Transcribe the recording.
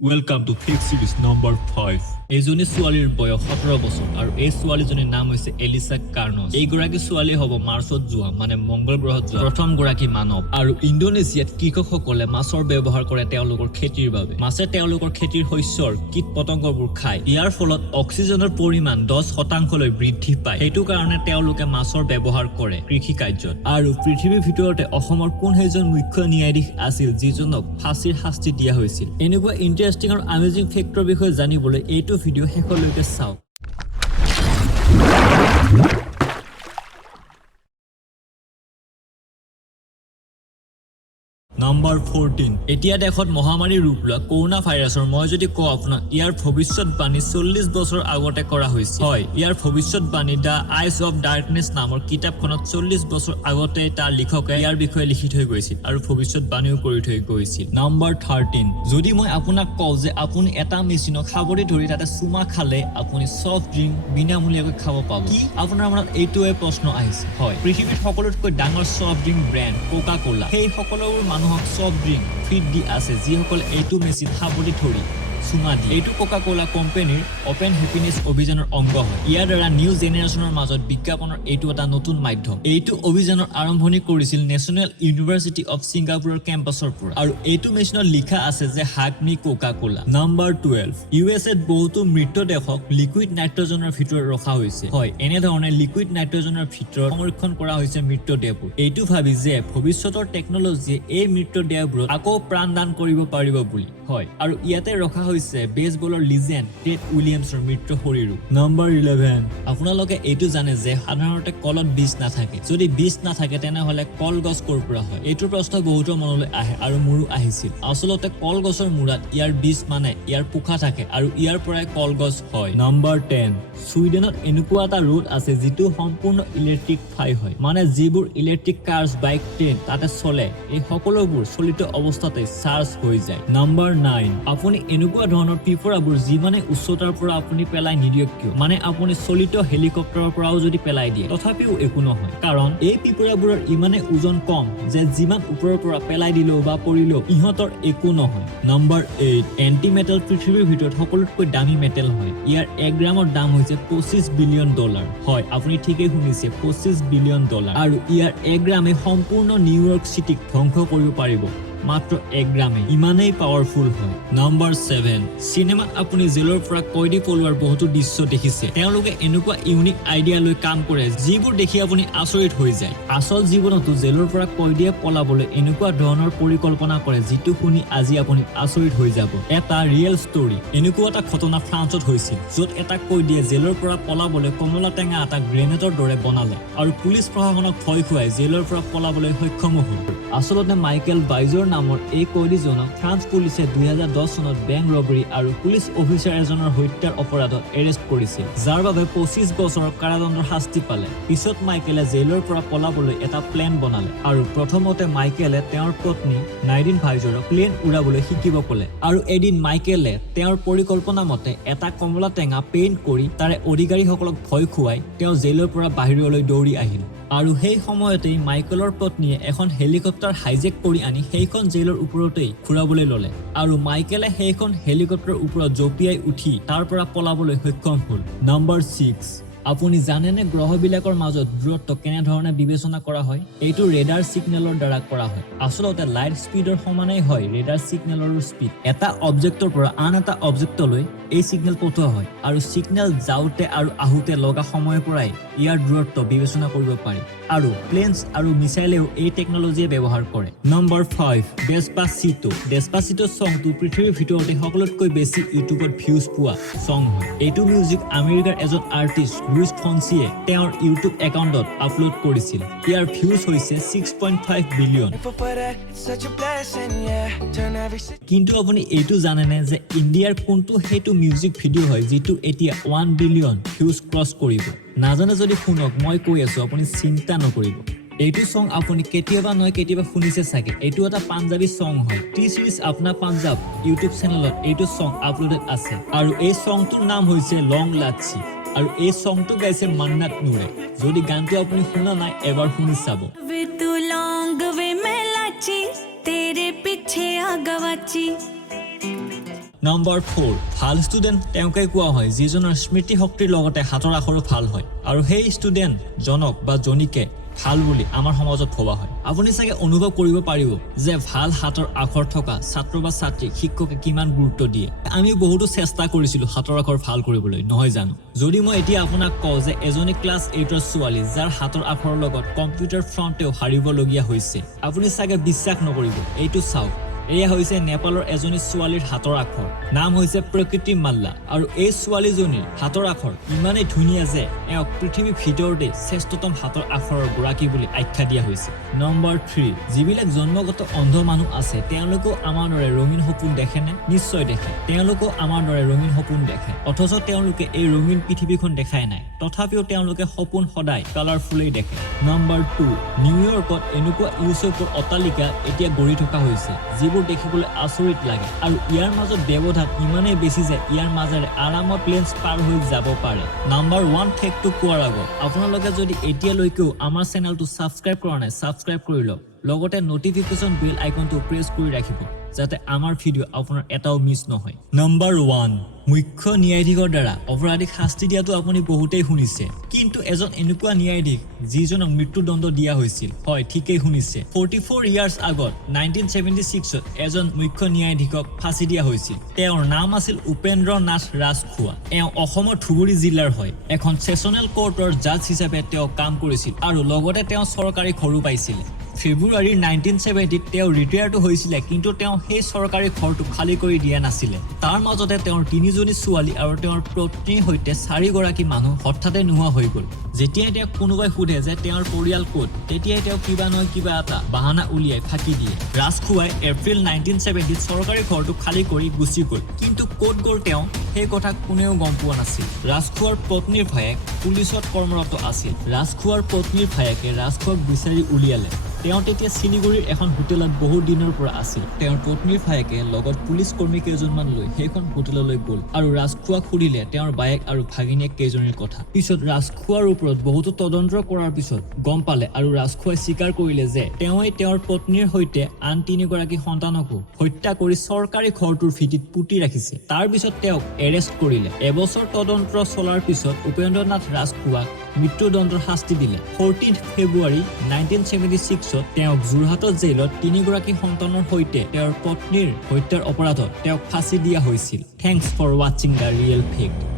Welcome to Fake Series number 5. এজনী ছোৱালীৰ বয়স 17 বছৰ আৰু এই ছোৱালীজনীৰ নাম হৈছে এলিসা কাৰ্নছ। এই গৰাকী ছোৱালী হ'ব মাৰ্চত যোৱা মানে মংগল গ্ৰহত যোৱা প্ৰথম গৰাকী মানৱ। আৰু ইণ্ডোনেছিয়াত কৃষকসকলে মাছৰ ব্যৱহাৰ কৰে তেওঁলোকৰ খেতিৰ বাবে। মাছে তেওঁলোকৰ খেতিৰ শস্যৰ কীট পতংগবোৰ খায়। ইয়াৰ ফলত অক্সিজেনৰ পৰিমাণ 10% লৈ বৃদ্ধি পায়। সেইটো কাৰণে তেওঁলোকে মাছৰ ব্যৱহাৰ কৰে কৃষি কাৰ্যত। আৰু পৃথিৱীৰ ভিতৰতে অসমৰ কোন সেইজন মুখ্য ন্যায়াধীশ আছিল যিজনক ফাঁচীৰ শাস্তি দিয়া হৈছিল। এনেকুৱা ইণ্টাৰেষ্টিং আৰু আমেজিং ফেক্টৰ বিষয়ে জানিবলৈ এইটো ভিডিও শেষলৈকে চাওক। Number 14. এতিয়া দেখত মহামাৰী ৰূপ লোৱা কৰোনা ভাইৰাছৰ মই যদি কওঁ আপোনাক ইয়াৰ ভৱিষ্যতবাণী 40 বছৰ আগতে কৰা হৈছিল। হয়, ইয়াৰ ভৱিষ্যতবাণী দ্য আইজ অফ ডাৰ্কনেছ নামৰ কিতাপখনত 40 বছৰ আগতে তাৰ লিখকে ইয়াৰ বিষয়ে লিখি থৈ গৈছিল আৰু ভৱিষ্যতবাণীও কৰি থৈ গৈছিল। Number 13. যদি মই আপোনাক কওঁ যে আপুনি এটা মেচিনক সাৱটি ধৰি তাতে চুমা খালে আপুনি সফট ড্ৰিংক বিনামূলীয়াকৈ খাব পাব, কি আপোনাৰ মনত এইটোৱে প্ৰশ্ন আহিছে? হয়, পৃথিৱীৰ সকলোতকৈ ডাঙৰ সফট ড্ৰিংক ব্ৰেণ্ড কোকা কোলা সেই সকলোবোৰ মানুহক সফট ড্ৰিংক ফ্ৰী দি আছে যিসকলে এইটো মেচিন সাৱটি ধৰি চুমা দিয়ে। এইটো কোকা কোলা কোম্পানীৰ অপেন হেপিনেছ অভিযানৰ অংগ হয়। ইয়াৰ দ্বাৰা নিউ জেনেৰেশ্যনৰ মাজত বিজ্ঞাপনৰ এইটো এটা নতুন মাধ্যম। এইটো অভিযানৰ আৰম্ভণি কৰিছিল নেশ্যনেল ইউনিভাৰ্চিটি অফ ছিংগাপুৰৰ কেম্পাছৰ পৰা আৰু এইটো মেচিনত লিখা আছে যে হাগ মি কোকা কোলা। Number 12. ইউএছএত বহুতো মৃতদেহক লিকুইড নাইট্ৰজেনৰ ভিতৰত ৰখা হৈছে। হয়, এনেধৰণে লিকুইড নাইট্ৰজেনৰ ভিতৰত সংৰক্ষণ কৰা হৈছে মৃতদেহবোৰ। এইটো ভাবি যে ভৱিষ্যতৰ টেকনলজিয়ে এই মৃতদেহবোৰত আকৌ প্ৰাণদান কৰিব পাৰিব বুলি। হয়, আৰু ইয়াতে ৰখা হৈছে বেছবলৰ লিজেণ্ড টেড উইলিয়ামছৰ মৃত শৰীৰো। Number 11. আপোনালোকে এইটো জানে যে সাধাৰণতে কলত বীজ নাথাকে। যদি বীজ নাথাকে তেনেহলে কলগছ ক'ৰ পৰা হয়? এইটো প্ৰশ্ন বহুতৰ মনলৈ আহে আৰু মোৰো আহিছিল। আচলতে কলগছৰ মূৰত ইয়াৰ বীজ মানে ইয়াৰ পোখা থাকে আৰু ইয়াৰ পৰাই কলগছ হয়। Number 10. ছুইডেনত এনেকুৱা এটা ৰোড আছে যিটো সম্পূৰ্ণ ইলেক্ট্ৰিক হয় মানে যিবোৰ ইলেক্ট্ৰিক কাৰ্ছ বাইক ট্ৰেইন তাতে চলে এই সকলোবোৰ চলিত অৱস্থাতে চাৰ্জ হৈ যায়। Number 9. আপুনি এনেকুৱা ধৰণৰ পিপৰাবোৰ যিমানে উচ্চতাৰ পৰা আপুনি পেলাই নিদিয়ক কিয় মানে আপুনি চলিত হেলিকপ্টাৰৰ পৰাও যদি পেলাই দিয়ে তথাপিও একো নহয় কাৰণ এই পিপৰাবোৰৰ ইমানে ওজন কম যে যিমান ওপৰৰ পৰা পেলাই দিলেও বা পৰিলেও ইহঁতৰ একো নহয়। Number 8. এন্টি মেটেল পৃথিৱীৰ ভিতৰত সকলোতকৈ দামী মেটেল হয়। ইয়াৰ 1 গ্ৰামৰ দাম হৈছে $25 বিলিয়ন। হয়, আপুনি ঠিকেই শুনিছে, $25 বিলিয়ন। আৰু ইয়াৰ 1 গ্ৰামে সম্পূৰ্ণ নিউয়ৰ্ক চিটিক ধ্বংস কৰিব পাৰিব। মাত্ৰ 1 গ্ৰামে ইমানেই পাৱাৰফুল হয়। Number 7. চিনেমাত আপুনি জেলৰ পৰা কয়দী পলোৱাৰ বহুতো দৃশ্য দেখিছে। তেওঁলোকে এনেকুৱা ইউনিক আইডিয়া লৈ কাম কৰে যিবোৰ দেখি আপুনি আচৰিত হৈ যায়। আচল জীৱনতো জেলৰ পৰা কয়দীয়ে পলাবলৈ এনেকুৱা ধৰণৰ পৰিকল্পনা কৰে যিটো শুনি আজি আপুনি আচৰিত হৈ যাব। এটা ৰিয়েল ষ্টৰী। এনেকুৱা এটা ঘটনা ফ্ৰান্সত হৈছিল য'ত এটা কয়দীয়ে জেলৰ পৰা পলাবলৈ কমলা টেঙা এটা গ্ৰেনেডৰ দৰে বনালে আৰু পুলিচ প্ৰশাসনক ভয় খুৱাই জেলৰ পৰা পলাবলৈ সক্ষম হ'ল। আচলতে মাইকেল বাইজৰ নামৰ এই কয়দীজনক ফ্ৰান্স পুলিচে 2010 চনত বেংক ৰবাৰী আৰু পুলিচ অফিচাৰ এজনৰ হত্যাৰ অপৰাধত এৰেষ্ট কৰিছিল যাৰ বাবে 25 বছৰৰ কাৰাদণ্ডৰ শাস্তি পালে। পিছত মাইকেলে জেলৰ পৰা পলাবলৈ এটা প্লেন বনালে আৰু প্ৰথমতে মাইকেলে তেওঁৰ পত্নী নাইডিন ভাইজৰক প্লেন উৰাবলৈ শিকিব ক'লে আৰু এদিন মাইকেলে তেওঁৰ পৰিকল্পনা মতে এটা কমলা টেঙা পেইণ্ট কৰি তাৰে অধিকাৰীসকলক ভয় খুৱাই তেওঁ জেলৰ পৰা বাহিৰলৈ দৌৰি আহিল আৰু সেই সময়তেই মাইকেলৰ পত্নীয়ে এখন হেলিকপ্টাৰ হাইজেক কৰি আনি সেইখন জেলৰ ওপৰতেই ঘূৰাবলৈ ল'লে আৰু মাইকেলে সেইখন হেলিকপ্টাৰৰ ওপৰত জঁপিয়াই উঠি তাৰ পৰা পলাবলৈ সক্ষম হ'ল। Number 6. আপুনি জানেনে গ্ৰহবিলাকৰ মাজত দূৰত্ব কেনেধৰণে বিবেচনা কৰা হয়? এইটো ৰেডাৰ ছিগনেলৰ দ্বাৰা কৰা হয়। আচলতে লাইট স্পীডৰ সমানেই হয় ৰেডাৰ ছিগনেলৰ স্পীড। এটা অবজেক্টৰ পৰা আন এটা অবজেক্টলৈ এই ছিগনেল পঠোৱা হয় আৰু ছিগনেল যাওঁতে আৰু আহোঁতে লগা সময়ৰ পৰাই ইয়াৰ দূৰত্ব বিবেচনা কৰিব পাৰি আৰু প্লেনছ আৰু মিছাইলেও এই টেকনলজিয়ে ব্যৱহাৰ কৰে। Number 5. ডেছপাচিটো চংটো পৃথিৱীৰ ভিতৰতে সকলোতকৈ বেছি ইউটিউবত ভিউজ পোৱা চং হয়। এইটো মিউজিক আমেৰিকাৰ এজন আৰ্টিষ্ট লুইচ ফনচিয়ে তেওঁৰ ইউটিউব একাউণ্টত আপলোড কৰিছিল। ইয়াৰ ভিউজ হৈছে 6.5 বিলিয়ন। কিন্তু আপুনি এইটো জানেনে যে ইণ্ডিয়াৰ কোনটো সেইটো মিউজিক ভিডিঅ' হয় যিটো এতিয়া 1 বিলিয়ন ভিউজ ক্ৰছ কৰিব? নাজানে যদি শুনক, মই কৈ আছো, আপুনি চিন্তা নকৰিব। এইটো সং আপুনি কেতিয়াবা নহয় কেতিয়াবা শুনিছে চাগে। এইটো এটা পাঞ্জাবী সং হয়। টি সিৰিজ আপনা পাঞ্জাব ইউটিউব চেনেলত এইটো সং আপলোডেড আছে আৰু এই সংটোৰ নাম হৈছে লং লাচ্ছি আৰু এই সংটো গাইছে মান্নাত নুৰে। যদি গানটো আপুনি শুনা নাই এবাৰ শুনি চাব। নম্বৰ 4 ভাল ষ্টুডেন্ট তেওঁকে কোৱা হয় যিজনৰ স্মৃতি শক্তিৰ লগতে হাতৰ আখৰো ভাল হয় আৰু সেই ষ্টুডেন্ট জনক বা জনীকে ভাল বুলি আমাৰ সমাজত ভবা হয় আপুনি চাগে অনুভৱ কৰিব পাৰিব যে ভাল হাতৰ আখৰ থকা ছাত্ৰ বা ছাত্ৰীক শিক্ষকে কিমান গুৰুত্ব দিয়ে আমি বহুতো চেষ্টা কৰিছিলো হাতৰ আখৰ ভাল কৰিবলৈ নহয় জানো যদি মই এতিয়া আপোনাক কওঁ যে এজনী ক্লাছ 8ৰ ছোৱালী যাৰ হাতৰ আখৰৰ লগত কম্পিউটাৰ ফ্ৰণ্টেও হাৰিবলগীয়া হৈছে আপুনি চাগে বিশ্বাস নকৰিব এইটো চাওক এয়া হৈছে নেপালৰ এজনী ছোৱালীৰ হাতৰ আখৰ নাম হৈছে প্ৰকৃতি মাল্লা আৰু এই ছোৱালীজনীৰ হাতৰ আখৰ ইমানেই ধুনীয়া যে এওক পৃথিৱীৰ ভিতৰতে শ্ৰেষ্ঠতম হাতৰ আখৰৰ গৰাকী বুলি আখ্যা দিয়া হৈছে নম্বৰ 3 যিবিলাক জন্মগত অন্ধ মানুহ আছে তেওঁলোকেও আমাৰ দৰে ৰঙীন সপোন দেখেনে নিশ্চয় দেখে তেওঁলোকেও আমাৰ দৰে ৰঙীন সপোন দেখে অথচ তেওঁলোকে এই ৰঙীন পৃথিৱীখন দেখাই নাই তথাপিও তেওঁলোকে সপোন সদায় কালাৰফুলেই দেখে নম্বৰ 2 নিউয়ৰ্কত এনেকুৱা ইউৰোপৰ অট্টালিকা এতিয়া গঢ়ি থকা হৈছে যিবোৰ দেখিবলৈ আচৰিত লাগে আৰু ইয়াৰ মাজত ব্যৱধান ইমানেই বেছি যে ইয়াৰ মাজেৰে আৰামত প্লেনছ পাৰ হৈ যাব পাৰে নম্বৰ 1 ফেক্টটো কোৱাৰ আগত আপোনালোকে যদি এতিয়ালৈকেও আমাৰ চেনেলটো সাবস্ক্ৰাইব কৰা নাই সাবস্ক্ৰাইব কৰি লওক লগতে নটিফিকেশন বেল আইকনটো প্ৰেছ কৰি ৰাখিব যাতে আমাৰ ভিডিও আপোনাৰ এটাও মিছ নহয় নম্বৰ 1 মুখ্য ন্যায়াধীশৰ দ্বাৰা অপৰাধীক শাস্তি দিয়াটো আপুনি বহুতেই শুনিছে কিন্তু এজন এনেকুৱা ন্যায়াধীশ যিজনক মৃত্যুদণ্ড দিয়া হৈছিল হয় ঠিকই শুনিছে 44 ইয়াৰ্স আগত 1976 ত এজন মুখ্য ন্যায়াধীশক ফাঁসি দিয়া হৈছিল তেওঁৰ নাম আছিল উপেন্দ্ৰ নাথ ৰাজখোৱা তেওঁ অসমৰ ধুবুৰী জিলাৰ হয় এখন সেশনেল কোৰ্টৰ জাজ হিচাপে তেওঁ কাম কৰিছিল আৰু লগতে তেওঁ চৰকাৰী ঘৰো পাইছিল ফেব্ৰুৱাৰী 1970 তেওঁ ৰিটায়াৰটো হৈছিল কিন্তু তেওঁ সেই চৰকাৰী ঘৰটো খালি কৰি দিয়া নাছিল তাৰ মাজতে তেওঁৰ তিনিজনী ছোৱালী আৰু তেওঁৰ পত্নীৰ হৈতে 4 গৰাকী মানুহ হঠাতে নোহোৱা হৈ গল যেতিয়া তেওঁ কোনোবাই সোধে যে তেওঁৰ পৰিয়াল ক'ত তেতিয়া তেওঁ কিবা নহয় কিবা এটা বাহানা উলিয়াই ফাঁকি দিয়ে ৰাজখোৱাই এপ্ৰিল 1970 চৰকাৰী ঘৰটো খালি কৰি গুচি গল কিন্তু ক'ত গল তেওঁ সেই কথা কোনেও গম পোৱা নাছিল ৰাজখোৱাৰ পত্নীৰ ভায়েক পুলিচত কৰ্মৰত আছিল ৰাজখোৱাৰ পত্নীৰ ভায়েকে ৰাজখোৱাক বিচাৰি উলিয়ালে তেওঁ তেতিয়া শিলিগুৰিৰ এখন হোটেলত বহু দিনৰ পৰা আছিল তেওঁৰ পত্নীৰ ভায়েকে লগত পুলিচ কৰ্মী কেইজনমান লৈ সেইখন হোটেললৈ গল আৰু ৰাজখোৱাক সুধিলে তেওঁৰ বায়েক আৰু ভাগিনীয়েক কেইজনীৰ কথা পিছত ৰাজখোৱাৰ ওপৰত বহুতো তদন্ত কৰাৰ পিছত গম পালে আৰু ৰাজখোৱাই স্বীকাৰ কৰিলে যে তেওঁই তেওঁৰ পত্নীৰ হৈতে আন 3 গৰাকী সন্তানকো হত্যা কৰি চৰকাৰী ঘৰটোৰ ভিতিত পুতি ৰাখিছে তাৰ পিছত তেওঁক এৰেষ্ট কৰিলে এবছৰ তদন্ত চলাৰ পিছত উপেন্দ্ৰনাথ ৰাজখোৱাক মৃত্যুদণ্ডৰ শাস্তি দিলে 14 ফেব্ৰুৱাৰী 1976 তেওঁক যোৰহাটত জেলত 3 গৰাকী সন্তানৰ হৈতে তেওঁৰ পত্নীৰ হত্যাৰ অপৰাধত তেওঁক ফাঁসি দিয়া হৈছিল thanks for watching the real fact